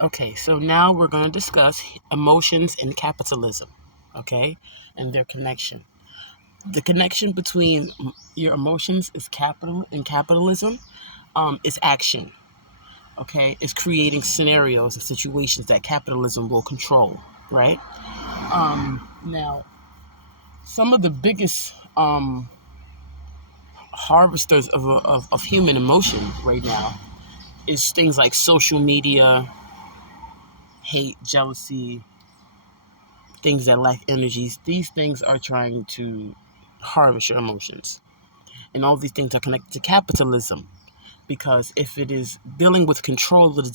Okay, so now we're going to discuss emotions and capitalism, okay, and their connection. The connection between your emotions is capital and capitalism is action, okay, is creating scenarios and situations that capitalism will control, right? Now, some of the biggest harvesters of human emotion right now is things like social media, hate, jealousy, things that lack energies. These things are trying to harvest your emotions. And all these things are connected to capitalism because if it is dealing with control, it is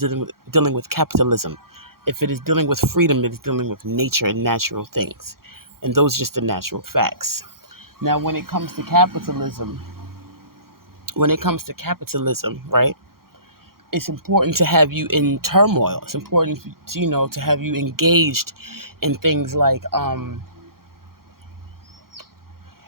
dealing with capitalism. If it is dealing with freedom, it is dealing with nature and natural things. And those are just the natural facts. Now, when it comes to capitalism, right? It's important to have you in turmoil. It's important to, to have you engaged in things like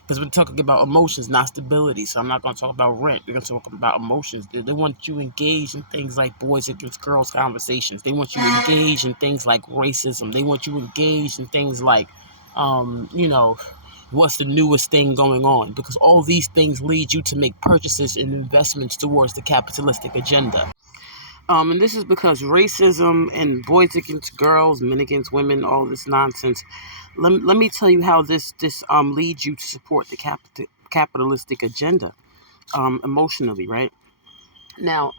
because we're talking about emotions, not stability. So I'm not going to talk about rent. We're going to talk about emotions. They want you engaged in things like boys against girls conversations. They want you engaged in things like racism. They want you engaged in things like, you know, what's the newest thing going on? Because all these things lead you to make purchases and investments towards the capitalistic agenda. And this is because racism and boys against girls, men against women, all this nonsense. Let me tell you how this leads you to support the capitalistic agenda emotionally, right? Now,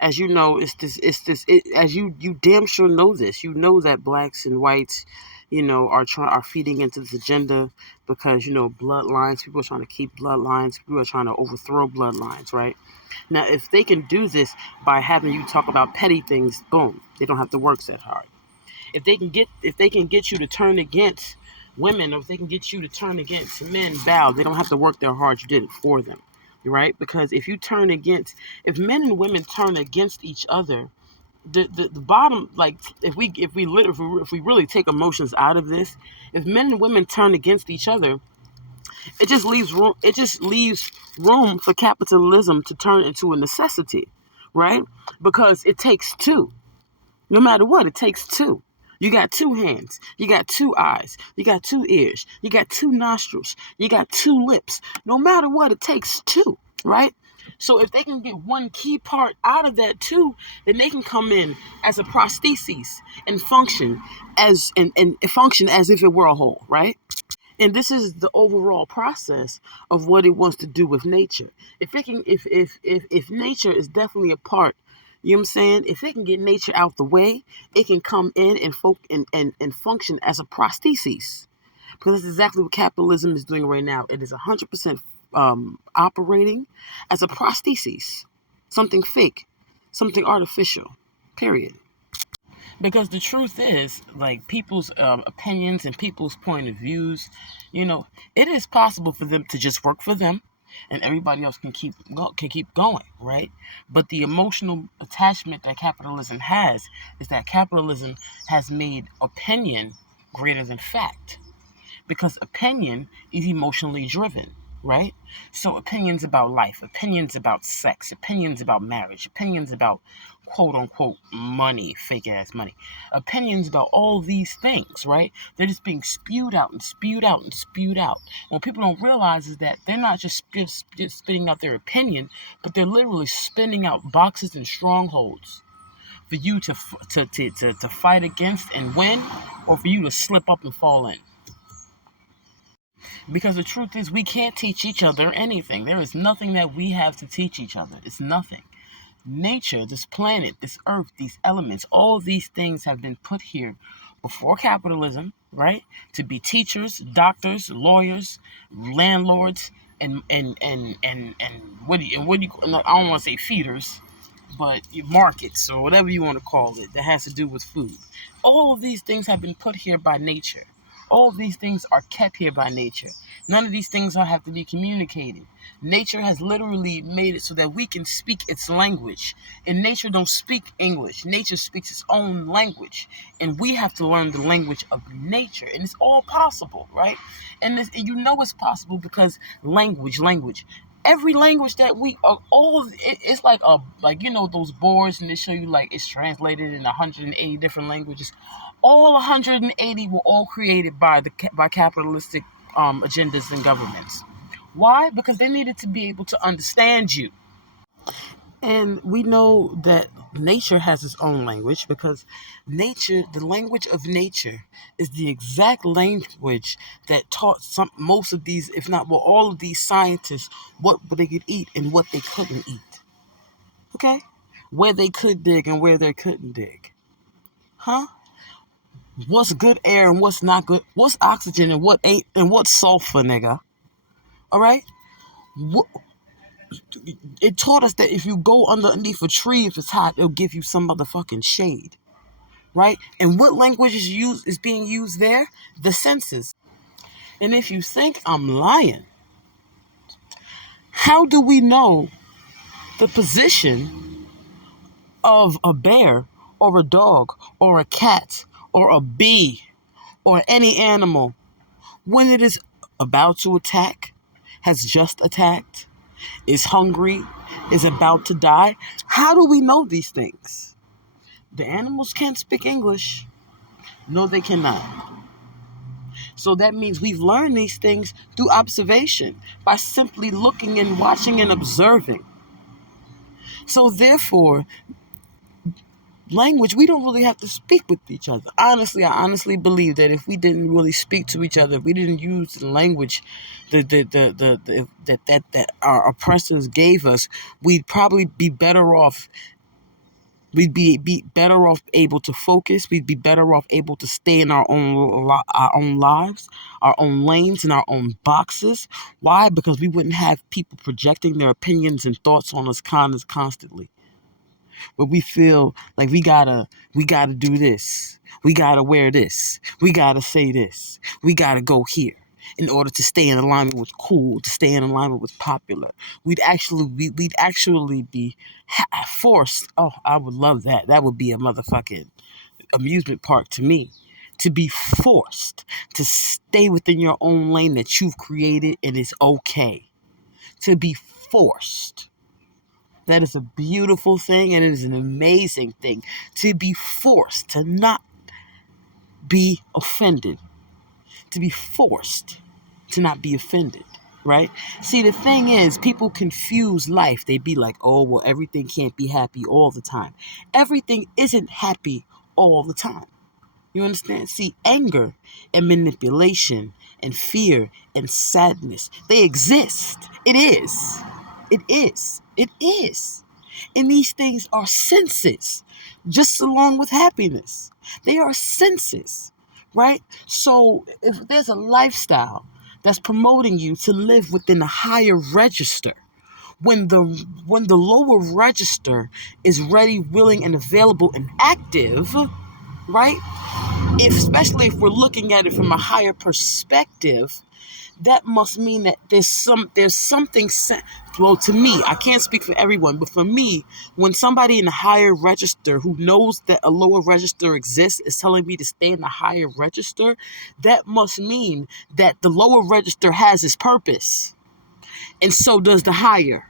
as you know, as you damn sure know this. You know that blacks and whites, are feeding into this agenda because bloodlines. People are trying to keep bloodlines. People are trying to overthrow bloodlines, right? Now, if they can do this by having you talk about petty things, boom, they don't have to work that hard. If they can get you to turn against women, or if they can get you to turn against men, bow, they don't have to work that hard. You did it for them, right? Because if men and women turn against each other, the bottom, like, if we really take emotions out of this, if men and women turn against each other, it just leaves room for capitalism to turn into a necessity, right? Because it takes two. No matter what, it takes two. You got two hands, you got two eyes, you got two ears, you got two nostrils, you got two lips. No matter what, it takes two, right? So if they can get one key part out of that two, then they can come in as a prosthesis and function as if it were a whole, right? And this is the overall process of what it wants to do with nature. If nature is definitely a part, you know what I'm saying? If it can get nature out the way, it can come in and function as a prosthesis. Because that's exactly what capitalism is doing right now. It is 100% operating as a prosthesis, something fake, something artificial. Period. Because the truth is, like, people's opinions and people's point of views, it is possible for them to just work for them, and everybody else can keep going, right? But the emotional attachment that capitalism has is that capitalism has made opinion greater than fact, because opinion is emotionally driven, right? So opinions about life, opinions about sex, opinions about marriage, opinions about quote unquote money, fake ass money, opinions about all these things, right? They're just being spewed out and spewed out and spewed out. What people don't realize is that they're not just spitting out their opinion, but they're literally spinning out boxes and strongholds for you to fight against and win, or for you to slip up and fall in. Because the truth is, we can't teach each other anything. There is nothing that we have to teach each other. It's nothing. Nature, this planet, this earth, these elements, all these things have been put here before capitalism, right? To be teachers, doctors, lawyers, landlords, and what do you I don't want to say feeders, but your markets or whatever you want to call it that has to do with food. All of these things have been put here by nature. All of these things are kept here by nature. None of these things have to be communicated. Nature has literally made it so that we can speak its language. And nature don't speak English. Nature speaks its own language. And we have to learn the language of nature. And it's all possible, right? And it's possible because language. Every language that we are it's like those boards, and they show you like it's translated in 180 different languages. All 180 were all created by capitalistic agendas and governments. Why? Because they needed to be able to understand you. And we know that nature has its own language, because the language of nature is the exact language that taught most of these, if not well, all of these scientists what they could eat and what they couldn't eat. Okay? Where they could dig and where they couldn't dig. Huh? What's good air and what's not good? What's oxygen and what ain't, and what's sulfur, nigga? All right? It taught us that if you go underneath a tree, if it's hot, it'll give you some motherfucking shade, right? And what language is being used there? The senses. And if you think I'm lying, how do we know the position of a bear or a dog or a cat or a bee or any animal when it is about to attack, has just attacked, is hungry, is about to die? How do we know these things? The animals can't speak English. No, they cannot. So that means we've learned these things through observation, by simply looking and watching and observing. So therefore, language, we don't really have to speak with each other. Honestly, I honestly believe that if we didn't really speak to each other, if we didn't use the language that our oppressors gave us, we'd probably be better off. We'd be better off able to focus. We'd be better off able to stay in our own lives, our own lanes, and our own boxes. Why? Because we wouldn't have people projecting their opinions and thoughts on us constantly. But we feel like we gotta do this. We gotta wear this. We gotta say this. We gotta go here in order to stay in alignment with cool, to stay in alignment with popular. We'd actually be forced. Oh, I would love that. That would be a motherfucking amusement park to me. To be forced to stay within your own lane that you've created, and it's okay. To be forced. That is a beautiful thing, and it is an amazing thing to be forced to not be offended, to be forced to not be offended, right? See, the thing is, people confuse life. They be like, oh, well, everything can't be happy all the time. Everything isn't happy all the time. You understand? See, anger and manipulation and fear and sadness, they exist. It is. It is. It is. And these things are senses, just along with happiness. They are senses, right? So if there's a lifestyle that's promoting you to live within a higher register, when the lower register is ready, willing, and available and active, right? Especially if we're looking at it from a higher perspective, that must mean that there's something. Well, to me, I can't speak for everyone, but for me, when somebody in a higher register who knows that a lower register exists is telling me to stay in the higher register, that must mean that the lower register has its purpose, and so does the higher.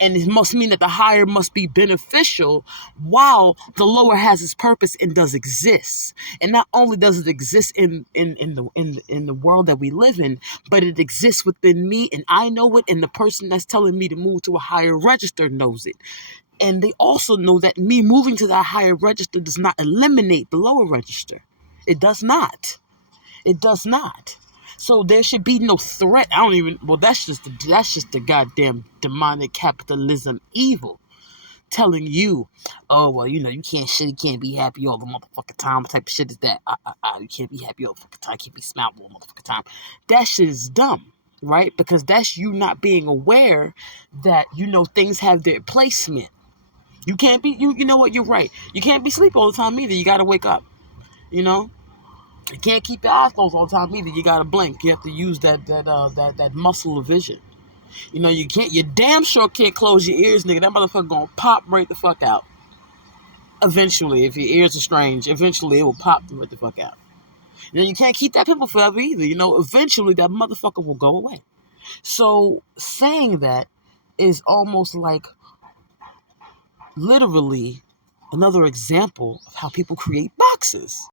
And it must mean that the higher must be beneficial while the lower has its purpose and does exist. And not only does it exist in the world that we live in, but it exists within me, and I know it, and the person that's telling me to move to a higher register knows it. And they also know that me moving to that higher register does not eliminate the lower register. It does not. It does not. So there should be no threat. That's just the goddamn demonic capitalism evil telling you, oh, well, you can't be happy all the motherfucking time. What type of shit is that? You can't be happy all the fucking time. You can't be smiling all the motherfucking time. That shit is dumb, right? Because that's you not being aware that, things have their placement. You can't be, you know what, you're right. You can't be asleep all the time either. You got to wake up, You can't keep your eyes closed all the time either. You gotta blink. You have to use that muscle of vision. You damn sure can't close your ears, nigga. That motherfucker gonna pop right the fuck out. Eventually, if your ears are strange, eventually it will pop right the fuck out. You can't keep that pimple forever either. Eventually that motherfucker will go away. So saying that is almost like literally another example of how people create boxes.